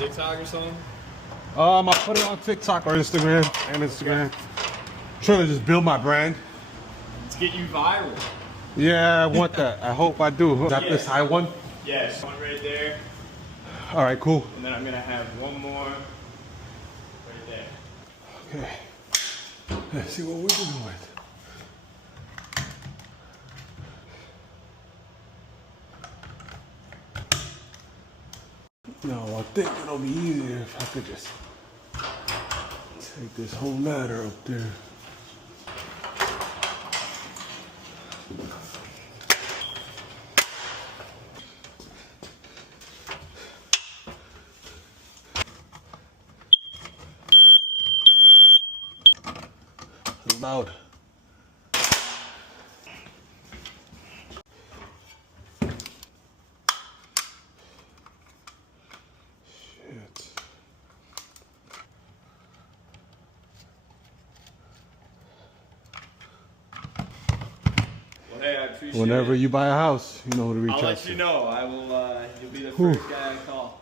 TikTok or something? I put it on TikTok or Instagram and Instagram. Trying to just build my brand. Let's get you viral. Yeah, I want that. I hope I do. Is that this high one? Yes, one right there. All right, cool. And then I'm gonna have one more right there. Okay. Let's see what we're doing with. No, I think it'll be easier if I could just take this whole ladder up there. It's loud. Hey, I appreciate Whenever it. you buy a house, you know who to reach I'll out let to. you know. I will. You'll be the first guy I call.